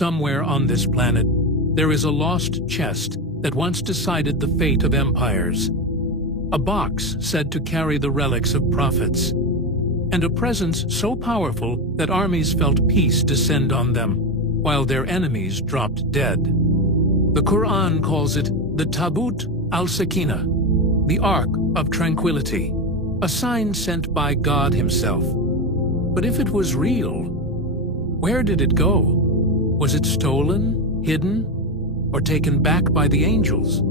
Somewhere on this planet, there is a lost chest that once decided the fate of empires. A box said to carry the relics of prophets, and a presence so powerful that armies felt peace descend on them, while their enemies dropped dead. The Quran calls it the Tabut al-Sakina, the Ark of Tranquility, a sign sent by God himself. But if it was real, where did it go? Was it stolen, hidden, or taken back by the angels?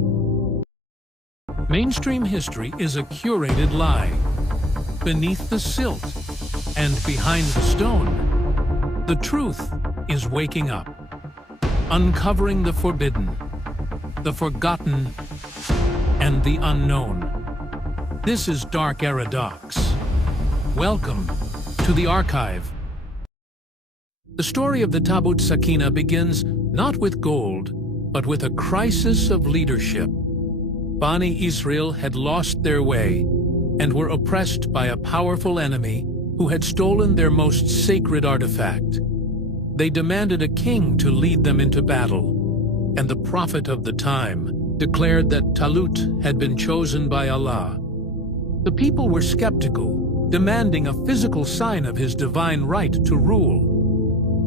Mainstream history is a curated lie. Beneath the silt and behind the stone, the truth is waking up, uncovering the forbidden, the forgotten, and the unknown. This is Dark Era Docs. Welcome to the archive. The story of the Tabut Sakina begins not with gold, but with a crisis of leadership. Bani Israel had lost their way and were oppressed by a powerful enemy who had stolen their most sacred artifact. They demanded a king to lead them into battle, and the prophet of the time declared that Talut had been chosen by Allah. The people were skeptical, demanding a physical sign of his divine right to rule.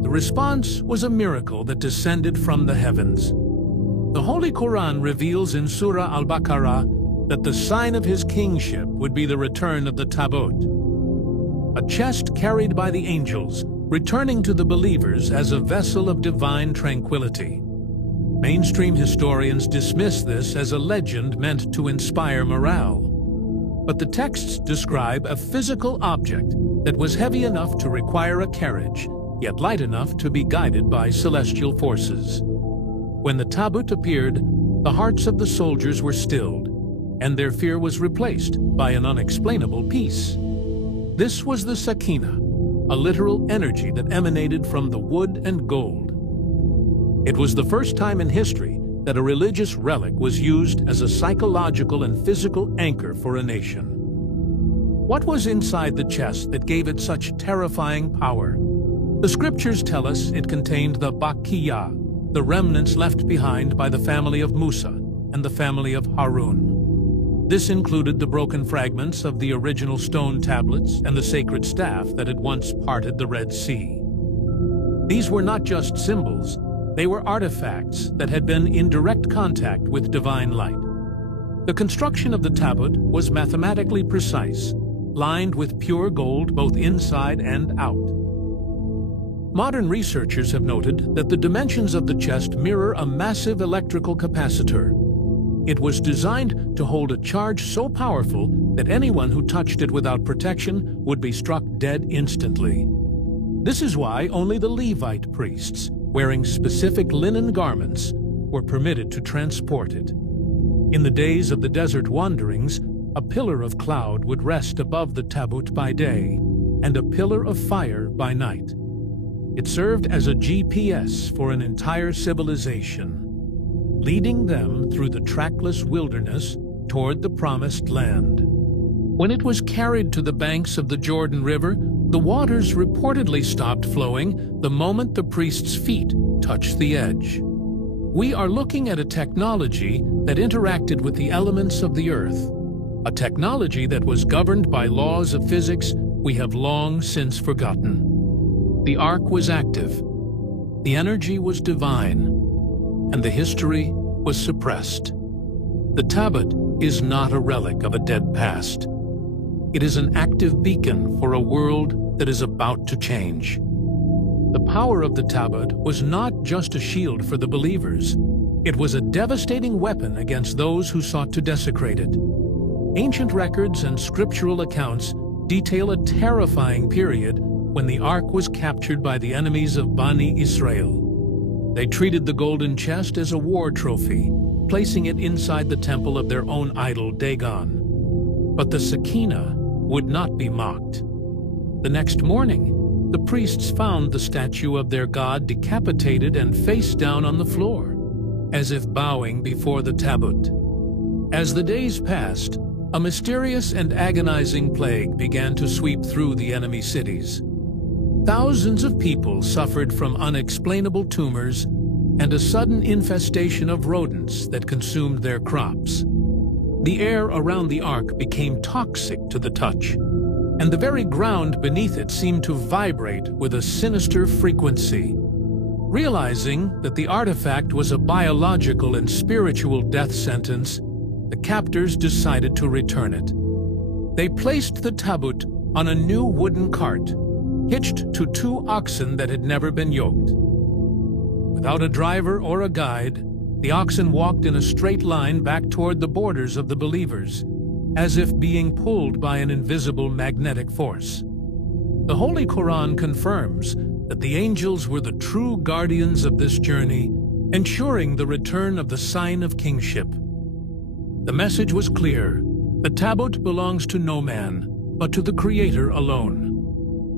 The response was a miracle that descended from the heavens. The Holy Quran reveals in Surah Al-Baqarah that the sign of his kingship would be the return of the Tabut, a chest carried by the angels, returning to the believers as a vessel of divine tranquility. Mainstream historians dismiss this as a legend meant to inspire morale. But the texts describe a physical object that was heavy enough to require a carriage, yet light enough to be guided by celestial forces. When the Tabut appeared, the hearts of the soldiers were stilled, and their fear was replaced by an unexplainable peace. This was the Sakina, a literal energy that emanated from the wood and gold. It was the first time in history that a religious relic was used as a psychological and physical anchor for a nation. What was inside the chest that gave it such terrifying power? The scriptures tell us it contained the Baqiyah, the remnants left behind by the family of Musa and the family of Harun. This included the broken fragments of the original stone tablets and the sacred staff that had once parted the Red Sea. These were not just symbols, they were artifacts that had been in direct contact with divine light. The construction of the tablet was mathematically precise, lined with pure gold both inside and out. Modern researchers have noted that the dimensions of the chest mirror a massive electrical capacitor. It was designed to hold a charge so powerful that anyone who touched it without protection would be struck dead instantly. This is why only the Levite priests, wearing specific linen garments, were permitted to transport it. In the days of the desert wanderings, a pillar of cloud would rest above the tabut by day, and a pillar of fire by night. It served as a GPS for an entire civilization, leading them through the trackless wilderness toward the promised land. When it was carried to the banks of the Jordan River, the waters reportedly stopped flowing the moment the priest's feet touched the edge. We are looking at a technology that interacted with the elements of the earth, a technology that was governed by laws of physics we have long since forgotten. The Ark was active, the energy was divine, and the history was suppressed. The Tabut is not a relic of a dead past. It is an active beacon for a world that is about to change. The power of the Tabut was not just a shield for the believers. It was a devastating weapon against those who sought to desecrate it. Ancient records and scriptural accounts detail a terrifying period when the Ark was captured by the enemies of Bani Israel. They treated the golden chest as a war trophy, placing it inside the temple of their own idol Dagon. But the Sakina would not be mocked. The next morning, the priests found the statue of their god decapitated and face down on the floor, as if bowing before the tabut. As the days passed, a mysterious and agonizing plague began to sweep through the enemy cities. Thousands of people suffered from unexplainable tumors and a sudden infestation of rodents that consumed their crops. The air around the Ark became toxic to the touch, and the very ground beneath it seemed to vibrate with a sinister frequency. Realizing that the artifact was a biological and spiritual death sentence, the captors decided to return it. They placed the tabut on a new wooden cart, hitched to 2 oxen that had never been yoked. Without a driver or a guide, the oxen walked in a straight line back toward the borders of the believers, as if being pulled by an invisible magnetic force. The Holy Quran confirms that the angels were the true guardians of this journey, ensuring the return of the sign of kingship. The message was clear. The tabut belongs to no man, but to the Creator alone.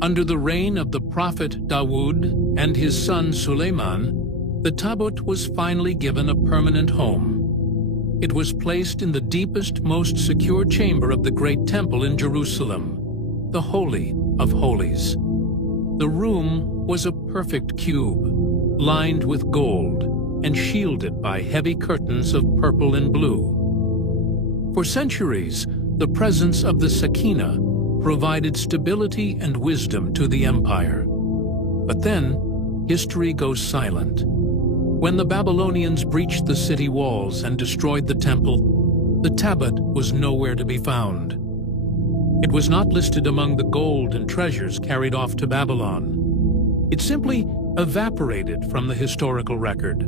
Under the reign of the prophet Dawood and his son Suleiman, the tabut was finally given a permanent home. It was placed in the deepest, most secure chamber of the great temple in Jerusalem, the Holy of Holies. The room was a perfect cube, lined with gold and shielded by heavy curtains of purple and blue. For centuries, the presence of the Sakina provided stability and wisdom to the empire. But then, history goes silent. When the Babylonians breached the city walls and destroyed the temple, the tabut was nowhere to be found. It was not listed among the gold and treasures carried off to Babylon. It simply evaporated from the historical record.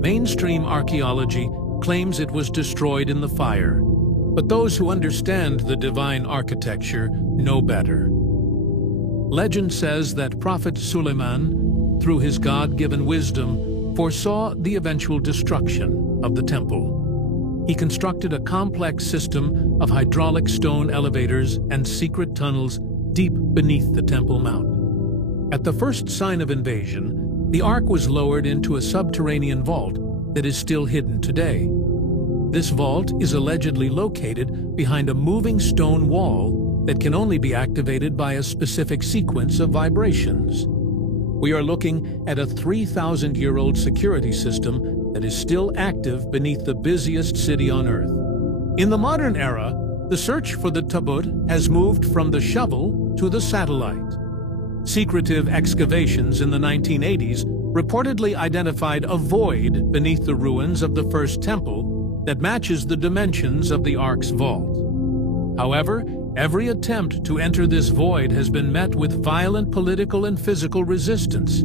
Mainstream archaeology claims it was destroyed in the fire, but those who understand the divine architecture know better. Legend says that Prophet Suleiman, through his God-given wisdom, foresaw the eventual destruction of the temple. He constructed a complex system of hydraulic stone elevators and secret tunnels deep beneath the Temple Mount. At the first sign of invasion, the Ark was lowered into a subterranean vault that is still hidden today. This vault is allegedly located behind a moving stone wall that can only be activated by a specific sequence of vibrations. We are looking at a 3,000-year-old security system that is still active beneath the busiest city on Earth. In the modern era, the search for the tabut has moved from the shovel to the satellite. Secretive excavations in the 1980s reportedly identified a void beneath the ruins of the first temple that matches the dimensions of the Ark's vault. However, every attempt to enter this void has been met with violent political and physical resistance.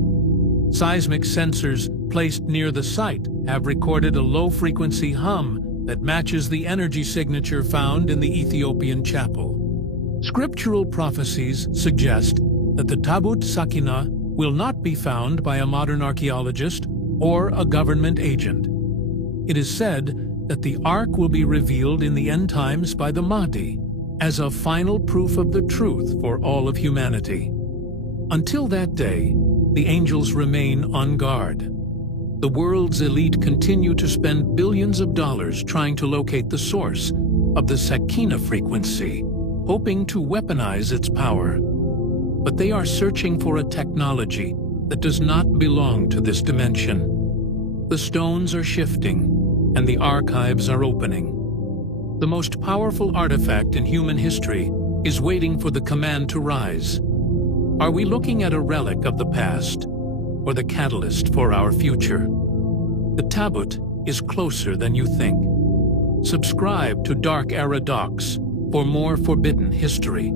Seismic sensors placed near the site have recorded a low-frequency hum that matches the energy signature found in the Ethiopian chapel. Scriptural prophecies suggest that the Tabut Sakina will not be found by a modern archaeologist or a government agent. It is said that the Ark will be revealed in the end times by the Mahdi as a final proof of the truth for all of humanity. Until that day, the angels remain on guard. The world's elite continue to spend billions of dollars trying to locate the source of the Sakina frequency, hoping to weaponize its power. But they are searching for a technology that does not belong to this dimension. The stones are shifting, and the archives are opening. The most powerful artifact in human history is waiting for the command to rise. Are we looking at a relic of the past, or the catalyst for our future? The tabut is closer than you think. Subscribe to Dark Era Docs for more forbidden history.